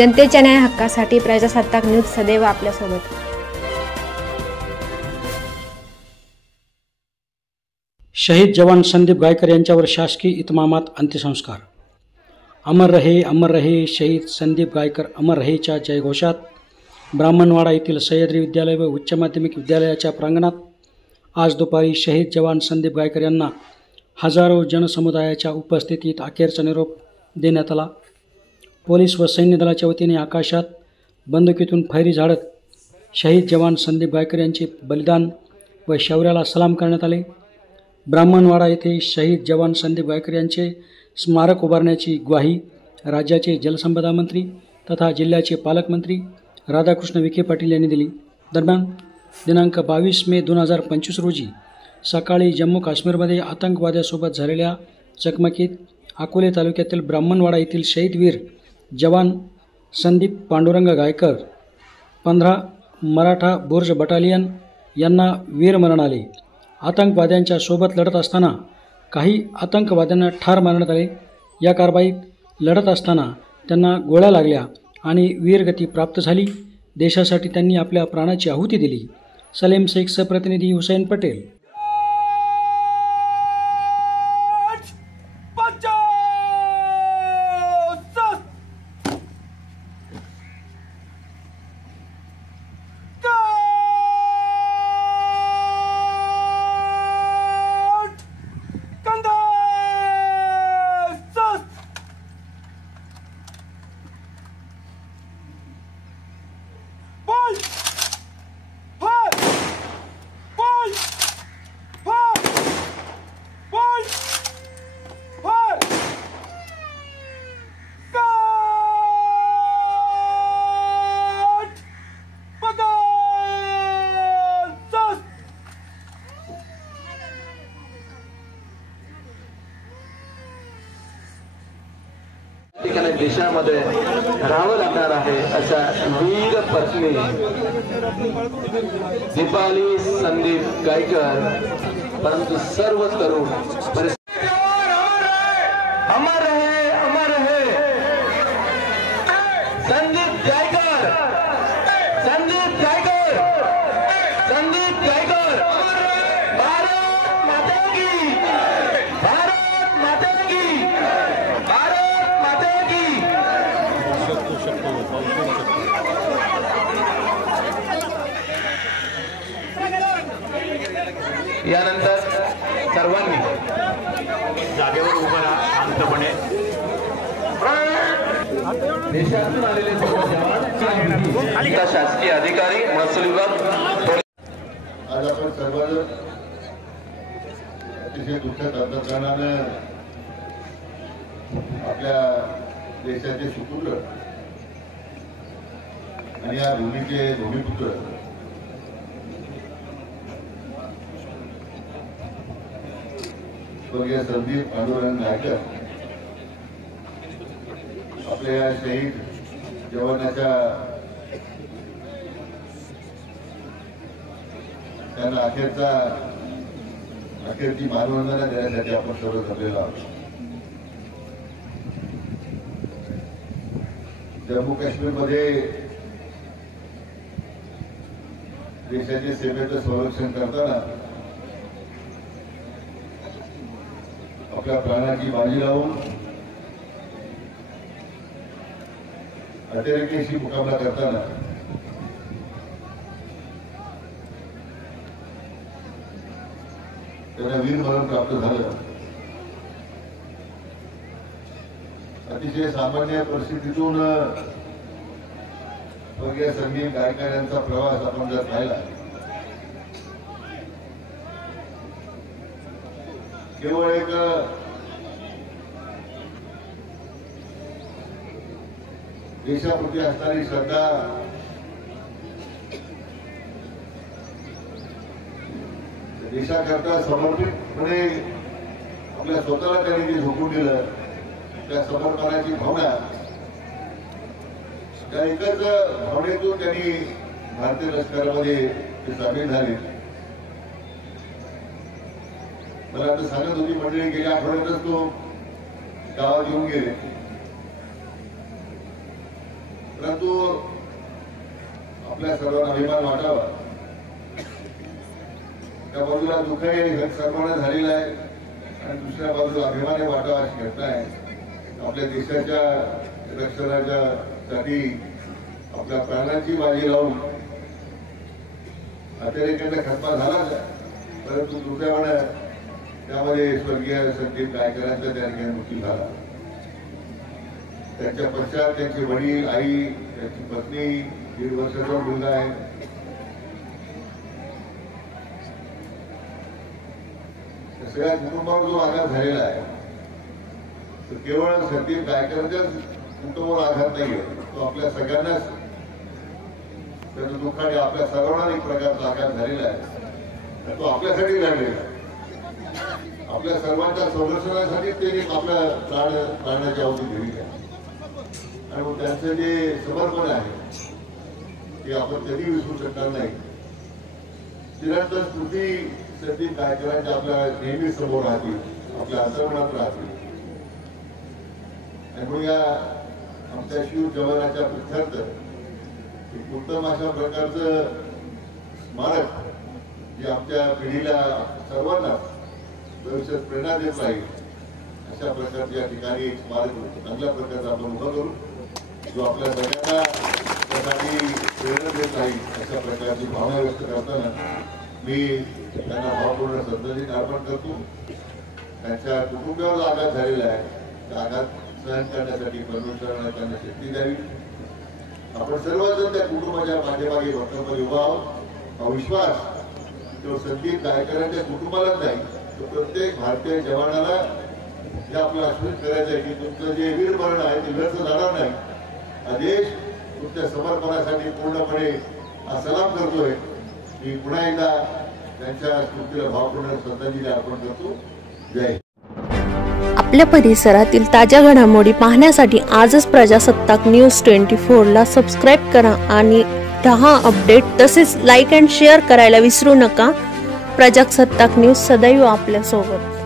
जनतेच्या न्याय हक्कासाठी प्रजासत्ताक न्यूज सदैव आपल्यासोबत। शहीद जवान संदीप गायकर यांच्यावर शासकीय इतमामात अंत्यसंस्कार। अमर रहे शहीद संदीप गायकर अमर रहेच्या जयघोषात ब्राह्मणवाडा येथील सह्याद्री विद्यालय व उच्च माध्यमिक विद्यालयाच्या प्रांगणात आज दुपारी शहीद जवान संदीप गायकर यांना हजारो जनसमुदायाच्या उपस्थितीत अखेरचा निरोप देण्यात आला। पोलीस व सैन्य दलाच्या वतीने आकाशात बंदुकीतून फैरी झाडत शहीद जवान संदीप गायकर यांचे बलिदान व शौर्याला सलाम करण्यात आले। ब्राह्मणवाडा येथे शहीद जवान संदीप गायकर यांचे स्मारक उभारण्याची ग्वाही राज्याचे जलसंपदा मंत्री तथा जिल्ह्याचे पालकमंत्री राधाकृष्ण विखे पाटील यांनी दिली। दरम्यान दिनांक 22 मे 2025 रोजी सकाळी जम्मू काश्मीरमध्ये आतंकवाद्यासोबत झालेल्या चकमकीत अकोले तालुक्यातील ब्राह्मणवाडा येथील शहीदवीर जवान संदीप पांडुरंग गायकर 15 मराठा बुर्ज बटालियन यांना वीरमरण आले। आतंकवाद्यांच्या सोबत लढत असताना काही आतंकवाद्यांना ठार मारण्यात आले। या कारवाईत लढत असताना त्यांना गोळ्या लागल्या आणि वीरगती प्राप्त झाली। देशासाठी त्यांनी आपल्या प्राणाची आहुती दिली। सलेम शेखचा प्रतिनिधी हुसैन पटेल। देशामध्ये राहावं लागणार आहे अशा वीर पत्नी दीपाली संदीप गायकर, परंतु सर्व तरुण अमर रहे संदीप गायकर, संदीप गायकर, संदीप गायकर। भारत माता की, भारत माता की, भारत माता की। यानंतर सर्वांनी जागेवर उभं राहा शांतपणे। देशातून आलेले शासकीय अधिकारी, महसूल विभाग। आज आपण सर्वजण अतिशय दुःखद तंत्रज्ञानाने आपल्या देशाचे सुपुत्र आणि या भूमीचे भूमिपुत्र स्वर्गीय संदीप पांडुरंग गायकर आपल्या या शहीद जवानाच्या त्यांना अखेरची मानवंदना देण्यासाठी आपण सर्व जमलेलो आहोत। जम्मू काश्मीरमध्ये देशाच्या सीमेचं संरक्षण करताना आपल्या प्राणाची बाजी लावून अतिरेक्याशी मुकाबला करताना त्यांना वीरमरण प्राप्त झालं। अतिशय सामान्य परिस्थितीतून स्वर्गीय संदीप गायकर यांचा प्रवास आपण जर पाहिला, केवळ एक देशाप्रती असणारी श्रद्धा, देशाकरता समर्पितपणे आपल्या स्वतःला त्यांनी जे झोकून दिलं, त्या समर्पणाची भावना, त्या एकच भावनेतून त्यांनी भारतीय लष्करामध्ये सामील झाले। मला आता सांगत होती मंडळी, गेल्या आठवड्यातच तो गावात येऊन गेले। परंतु आपल्या सर्वांना अभिमान वाटावा, त्या बाजूला दुःखही सर्वांना झालेलं आहे आणि दुसऱ्या बाजूला अभिमानही वाटावा अशी घटना आहे। आपल्या देशाच्या रक्षणाच्या साठी आपल्या प्राणांची बाजी लावून अतिरेक्यांचा खतमा झालाच आहे, परंतु दुर्दैवानं त्यामध्ये स्वर्गीय संदीप गायकरांचा त्या ठिकाणी मृत्यू झाला। त्यांच्या पश्चात त्यांचे वडील, आई, त्यांची पत्नी, 1.5 वर्षाचा मुलगा आहे। सगळ्या कुटुंबावर जो आघात झालेला आहे तो केवळ संदीप गायकरांच्याच कुटुंबावर आघात नाहीये, तो आपल्या सगळ्यांनाच त्याचं दुःखाने आपल्या सर्वांना एक प्रकारचा आघात झालेला आहे। तो आपल्यासाठी लढलेला आहे, आपल्या सर्वांच्या संरक्षणासाठी त्यांनी आपल्या प्राणाची आहुती दिली आहे आणि मग त्यांचं जे समर्पण आहे ते आपण कधी विसरू शकणार नाही। चिरंतन स्मृती संदीप गायकरांच्या आपल्या नेहमी समोर राहतील, आपल्या अंतर्मनात राहतील आणि म्हणून या आमच्या शिव जवानाच्या प्रित्यर्थ एक उत्तम अशा प्रकारचं स्मारक जे आमच्या पिढीला सर्वांना भविष्यात प्रेरणा देत राहील अशा प्रकारच्या ठिकाणी एक स्मारक चांगल्या प्रकारचं आपण उभं करू, जो आपल्या सगळ्यांना त्यासाठी प्रेरणा देत राहील अशा प्रकारची भावना व्यक्त करताना मी त्यांना भावपूर्ण श्रद्धांजली अर्पण करतो। त्यांच्या कुटुंबावर आघात झालेला आहे, त्या आघात सहन करण्यासाठी परमेश्वराने त्यांना शक्ती द्यावी। आपण सर्वजण त्या कुटुंबाच्या पाठीमागे भक्कमपणे उभा आहोत। हा विश्वास तो संदीप गायकरांच्या कुटुंबालाच नाही तर प्रत्येक भारतीय जवानाला जे आपलं आश्वासन करायचं आहे की तुमचं जे वीरमरण आहे ते व्यर्थ जाणार नाही। हा देश तुमच्या समर्पणासाठी पूर्णपणे सलाम करतोय। मी पुन्हा एकदा त्यांच्या स्मृतीला भावपूर्ण श्रद्धांजली अर्पण करतो। जय। आपल्या परिसरातील ताज्या घडामोडी पाहण्यासाठी आजच प्रजासत्ताक न्यूज 24 ला सबस्क्राईब करा आणि 10 अपडेट तसेच लाईक अँड शेअर करायला विसरू नका। प्रजासत्ताक न्यूज सदैव आपल्या सोबत।